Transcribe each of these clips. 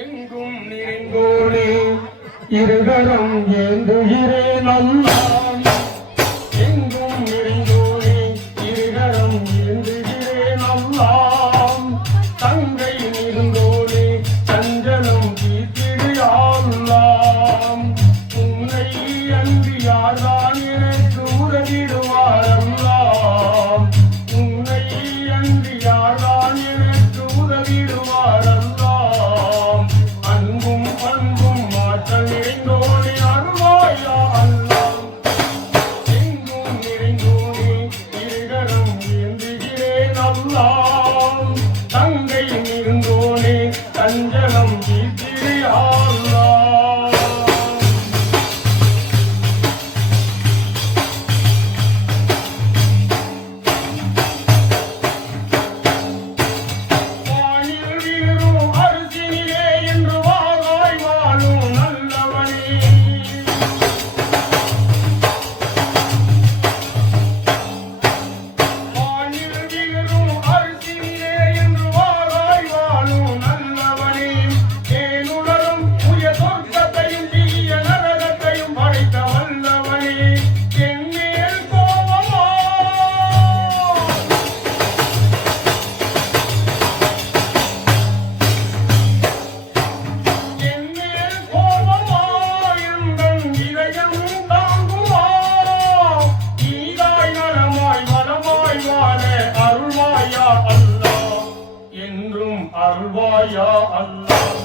எங்கும் நிறைந்தோனே இருகரம் ஏந்துகிறேன் அல்லாஹ். எங்கும் நிறைந்தோனே இருகரம் ஏந்துகிறேன் அல்லாஹ். தங்கை இருந்தோனே சஞ்சலம் தீர்த்திடு அல்லாஹ். உன்னை அன்றி யார்தான் எனக்கு உதவிடுவார் அல்லாஹ். உன்னை அன்றி யார்தான் எனக்கு உதவிடுவார் அல்லாஹ். அன்பும் பண்பும் மாற்றல் நிறைந்தோனே அருள்வாயா அல்லாஹ். எங்கும் நிறைந்தோனே இருகரம் ஏந்துகிறேன் அல்லாஹ். தங்கை இருந்தோனே சஞ்சலம் தீர்த்திடு அல்லாஹ். அருள்வாயா அல்லாஹ்.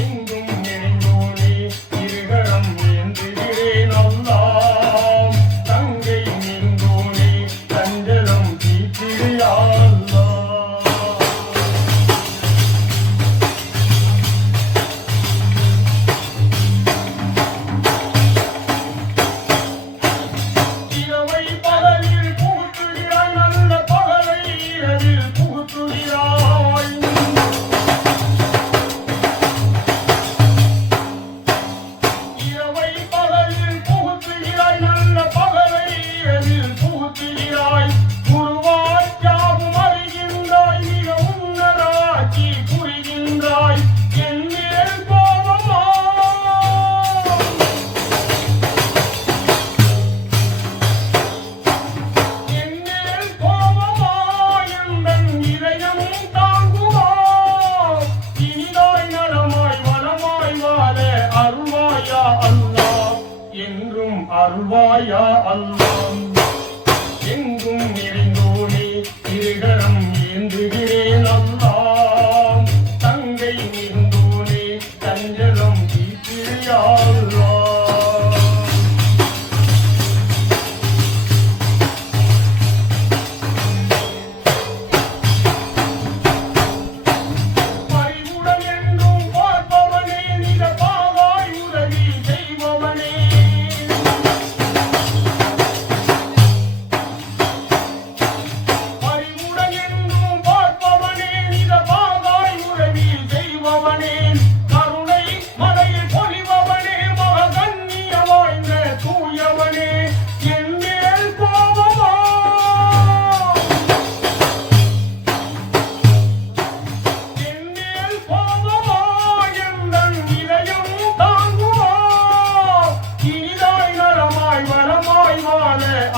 எங்கும் நிறைந்தோனே இருகரம் ஏந்துகிறேன் அல்லாஹ். தங்கை இருந்தோனே சஞ்சலம் தீர்த்திடு அல்லாஹ். இரவை பகலில் புகுத்துகிறாய், நல்ல பகலை இரவில் புகுத்துகிறாய். அருள்வாயா அல்லாஹ். எங்கும் நிறைந்தோனே இருகரம் ஏந்துகிறேன் அல்லாஹ். தங்கை இருந்தோனே சஞ்சலம் தீர்த்திடு அல்லாஹ். பரிவுடன் என்றும் பார்ப்பவனே, நிஜமாய் உதவி செய்பவனே.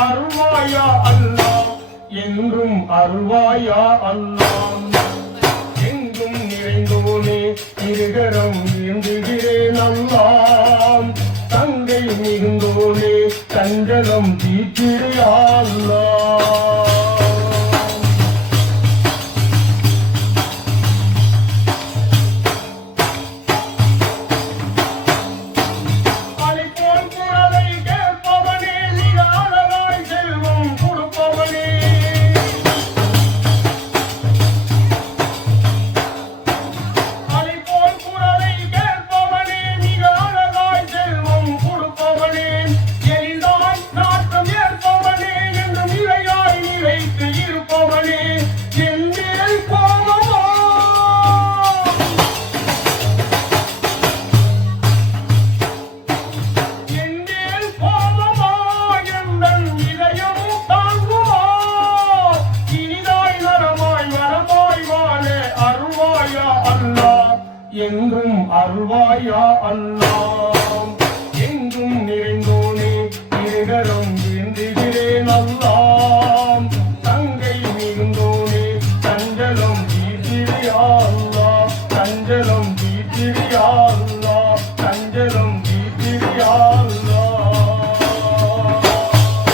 அருள்வாயா அல்லாஹ். என்றும் அருள்வாயா அல்லாஹ். எங்கும் நிறைந்தோனே இருகரம் ஏந்துகிறேன் அல்லாஹ். தங்கை மிகுந்தோனே சஞ்சலம் தீர்த்திடு அல்லாஹ். என்றும் அருள்வாயா அல்லாஹ்